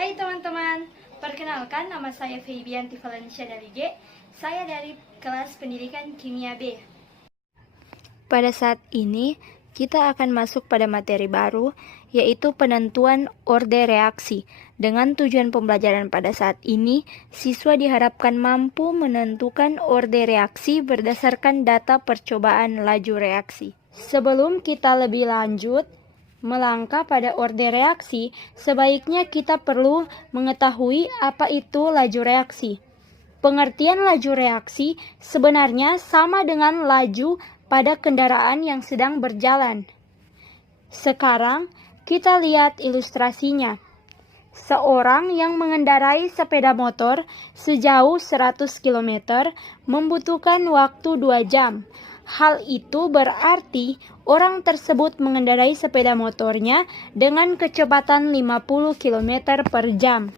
Hai teman-teman, perkenalkan nama saya Febianti Valencia dari G. Saya dari kelas pendidikan Kimia B. Pada saat ini, kita akan masuk pada materi baru, yaitu penentuan orde reaksi. Dengan tujuan pembelajaran pada saat ini, siswa diharapkan mampu menentukan orde reaksi berdasarkan data percobaan laju reaksi. Sebelum kita lebih lanjut melangkah pada orde reaksi, sebaiknya kita perlu mengetahui apa itu laju reaksi. Pengertian laju reaksi sebenarnya sama dengan laju pada kendaraan yang sedang berjalan. Sekarang kita lihat ilustrasinya. Seorang yang mengendarai sepeda motor sejauh 100 km membutuhkan waktu 2 jam. Hal itu berarti orang tersebut mengendarai sepeda motornya dengan kecepatan 50 km per jam.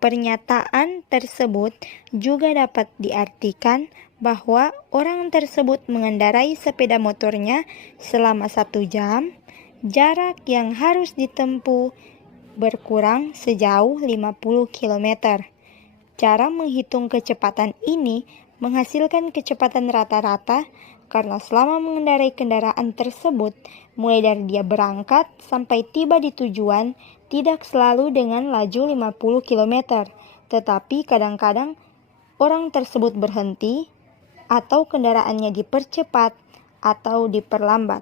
Pernyataan tersebut juga dapat diartikan bahwa orang tersebut mengendarai sepeda motornya selama 1 jam, jarak yang harus ditempuh berkurang sejauh 50 km. Cara menghitung kecepatan ini menghasilkan kecepatan rata-rata karena selama mengendarai kendaraan tersebut, mulai dari dia berangkat sampai tiba di tujuan, tidak selalu dengan laju 50 km, tetapi kadang-kadang orang tersebut berhenti atau kendaraannya dipercepat atau diperlambat.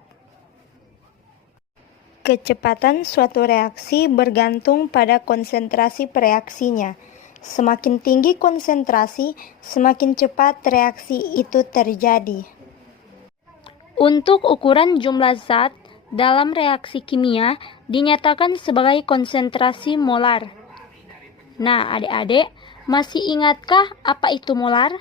Kecepatan suatu reaksi bergantung pada konsentrasi pereaksinya. Semakin tinggi konsentrasi, semakin cepat reaksi itu terjadi. Untuk ukuran jumlah zat dalam reaksi kimia dinyatakan sebagai konsentrasi molar. Nah, adik-adik, masih ingatkah apa itu molar?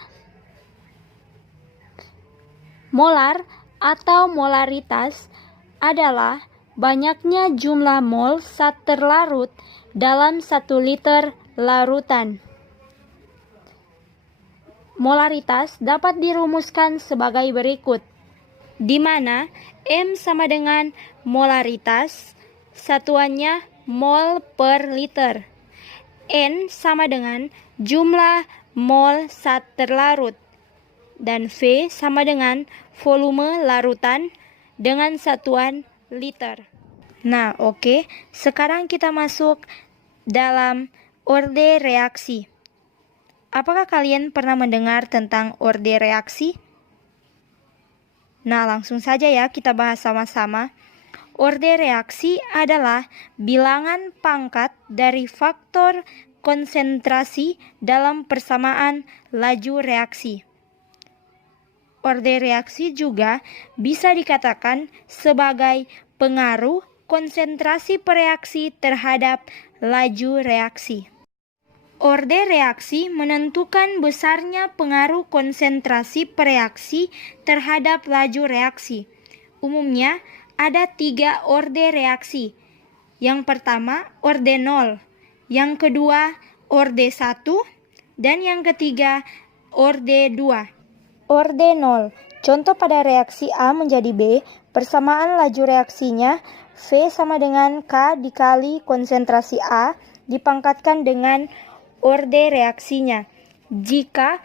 Molar atau molaritas adalah banyaknya jumlah mol zat terlarut dalam 1 liter larutan. Molaritas dapat dirumuskan sebagai berikut, di mana M sama dengan molaritas, satuannya mol per liter. N sama dengan jumlah mol zat terlarut. Dan V sama dengan volume larutan dengan satuan liter. Nah, oke. Sekarang kita masuk dalam orde reaksi. Apakah kalian pernah mendengar tentang orde reaksi? Nah, langsung saja ya kita bahas sama-sama. Orde reaksi adalah bilangan pangkat dari faktor konsentrasi dalam persamaan laju reaksi. Orde reaksi juga bisa dikatakan sebagai pengaruh konsentrasi pereaksi terhadap laju reaksi. Orde reaksi menentukan besarnya pengaruh konsentrasi pereaksi terhadap laju reaksi. Umumnya ada 3 orde reaksi. Yang pertama, orde 0. Yang kedua, orde 1. Dan yang ketiga, orde 2. Orde 0. Contoh pada reaksi A menjadi B, persamaan laju reaksinya V sama dengan K dikali konsentrasi A dipangkatkan dengan orde reaksinya. Jika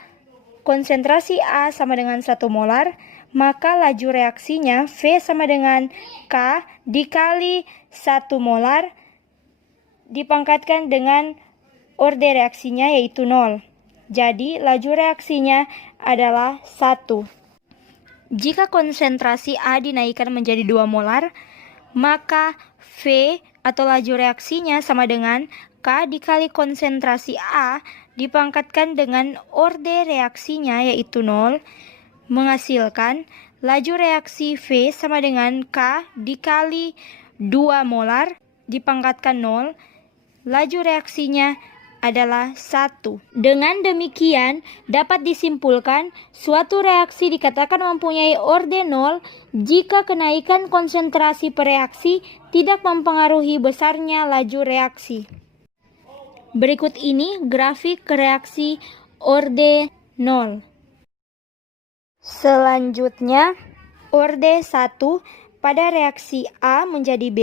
konsentrasi A sama dengan 1 molar, maka laju reaksinya V sama dengan K dikali 1 molar dipangkatkan dengan orde reaksinya yaitu 0. Jadi laju reaksinya adalah 1. Jika konsentrasi A dinaikkan menjadi 2 molar, maka V atau laju reaksinya sama dengan K dikali konsentrasi A dipangkatkan dengan orde reaksinya yaitu 0, menghasilkan laju reaksi V sama dengan K dikali 2 molar dipangkatkan 0, laju reaksinya adalah 1. Dengan demikian, dapat disimpulkan suatu reaksi dikatakan mempunyai orde 0 jika kenaikan konsentrasi pereaksi tidak mempengaruhi besarnya laju reaksi. Berikut ini grafik reaksi orde 0. Selanjutnya, orde 1 pada reaksi A menjadi B,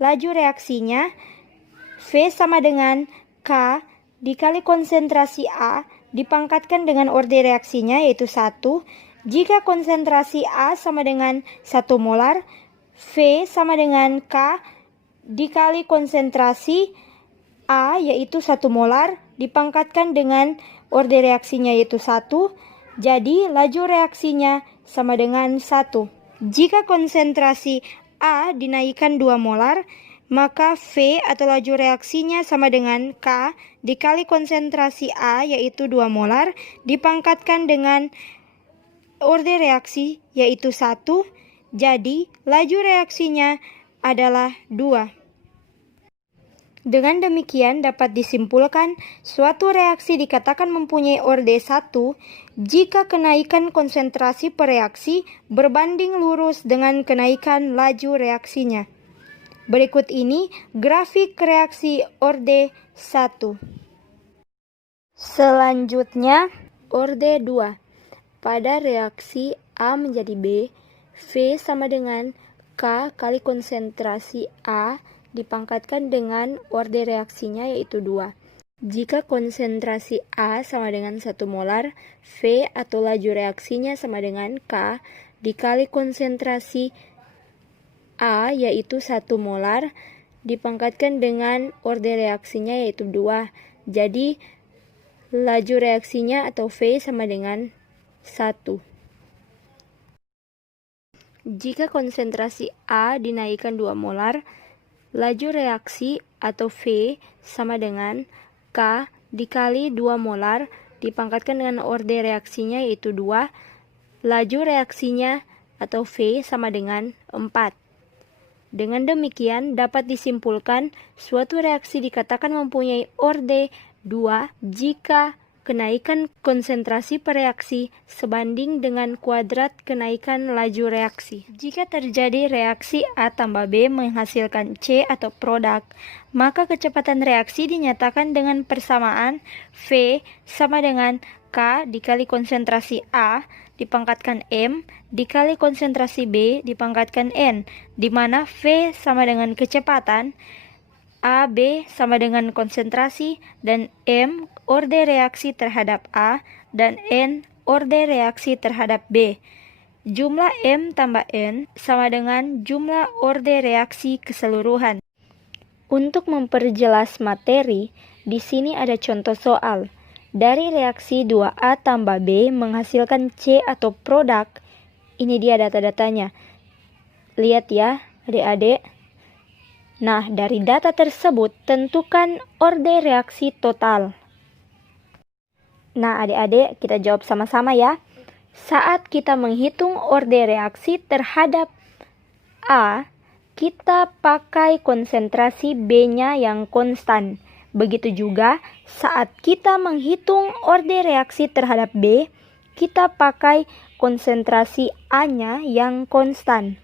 laju reaksinya V sama dengan K dikali konsentrasi A dipangkatkan dengan orde reaksinya yaitu 1. Jika konsentrasi A sama dengan 1 molar, V sama dengan K dikali konsentrasi A yaitu 1 molar dipangkatkan dengan orde reaksinya yaitu 1. Jadi laju reaksinya sama dengan 1. Jika konsentrasi A dinaikkan 2 molar, maka V atau laju reaksinya sama dengan K dikali konsentrasi A yaitu 2 molar dipangkatkan dengan orde reaksi yaitu 1. Jadi laju reaksinya adalah 2. Dengan demikian dapat disimpulkan suatu reaksi dikatakan mempunyai orde 1 jika kenaikan konsentrasi per reaksi berbanding lurus dengan kenaikan laju reaksinya. Berikut ini grafik reaksi orde 1. Selanjutnya, orde 2. Pada reaksi A menjadi B, V sama dengan K kali konsentrasi A dipangkatkan dengan orde reaksinya yaitu 2. Jika konsentrasi A sama dengan 1 molar, V atau laju reaksinya sama dengan K dikali konsentrasi A yaitu 1 molar dipangkatkan dengan orde reaksinya yaitu 2. Jadi laju reaksinya atau V sama dengan 1. Jika konsentrasi A dinaikkan 2 molar, laju reaksi atau V sama dengan K dikali 2 molar dipangkatkan dengan orde reaksinya yaitu 2. Laju reaksinya atau V sama dengan 4. Dengan demikian dapat disimpulkan suatu reaksi dikatakan mempunyai orde 2 jika kenaikan konsentrasi per reaksi sebanding dengan kuadrat kenaikan laju reaksi. Jika terjadi reaksi A tambah B menghasilkan C atau produk, maka kecepatan reaksi dinyatakan dengan persamaan V sama dengan K dikali konsentrasi A dipangkatkan M dikali konsentrasi B dipangkatkan N, di mana V sama dengan kecepatan, A, B sama dengan konsentrasi, dan M orde reaksi terhadap A, dan N orde reaksi terhadap B. Jumlah M tambah N sama dengan jumlah orde reaksi keseluruhan. Untuk memperjelas materi, di sini ada contoh soal. Dari reaksi 2A tambah B menghasilkan C atau produk, ini dia data-datanya. Lihat ya adik-adik. Nah, dari data tersebut tentukan orde reaksi total. Nah, adik-adik kita jawab sama-sama ya. Saat kita menghitung orde reaksi terhadap A, kita pakai konsentrasi B-nya yang konstan. Begitu juga saat kita menghitung orde reaksi terhadap B, kita pakai konsentrasi A-nya yang konstan.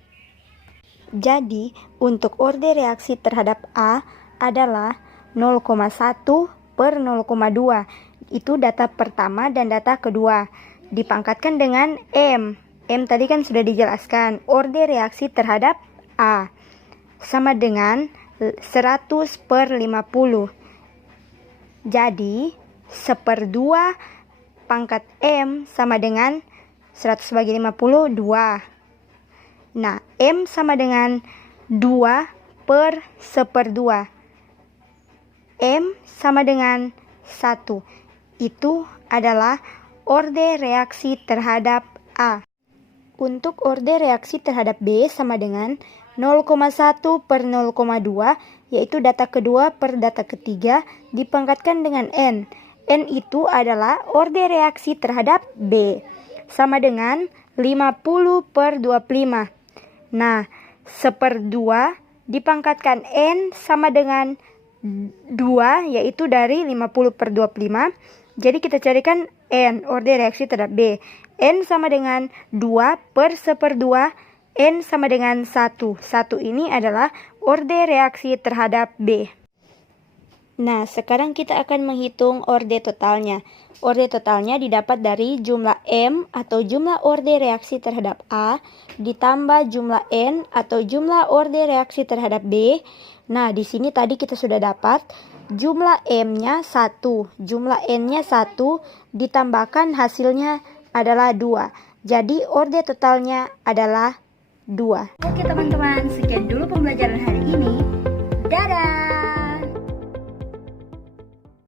Jadi, untuk orde reaksi terhadap A adalah 0,1 per 0,2. Itu data pertama dan data kedua. Dipangkatkan dengan M. M tadi kan sudah dijelaskan. Orde reaksi terhadap A sama dengan 100 per 50. Jadi, 1/2 pangkat M sama dengan 100 bagi 50, 2. Nah, M sama dengan 2 per 1/2. M sama dengan 1. Itu adalah orde reaksi terhadap A. Untuk orde reaksi terhadap B sama dengan 0,1 per 0,2, yaitu data kedua per data ketiga dipangkatkan dengan N. N itu adalah orde reaksi terhadap B. Sama dengan 50 per 25. Nah, 1/2 dipangkatkan N sama dengan 2, yaitu dari 50 per 25. Jadi kita carikan N, orde reaksi terhadap B. N sama dengan 2 per 1/2, N sama dengan 1. 1 ini adalah orde reaksi terhadap B. Nah, sekarang kita akan menghitung orde totalnya. Orde totalnya didapat dari jumlah M atau jumlah orde reaksi terhadap A ditambah jumlah N atau jumlah orde reaksi terhadap B. Nah, di sini tadi kita sudah dapat jumlah M-nya 1, jumlah N-nya 1, ditambahkan hasilnya adalah 2. Jadi orde totalnya adalah 2. Oke teman-teman, sekian dulu pembelajaran hari ini.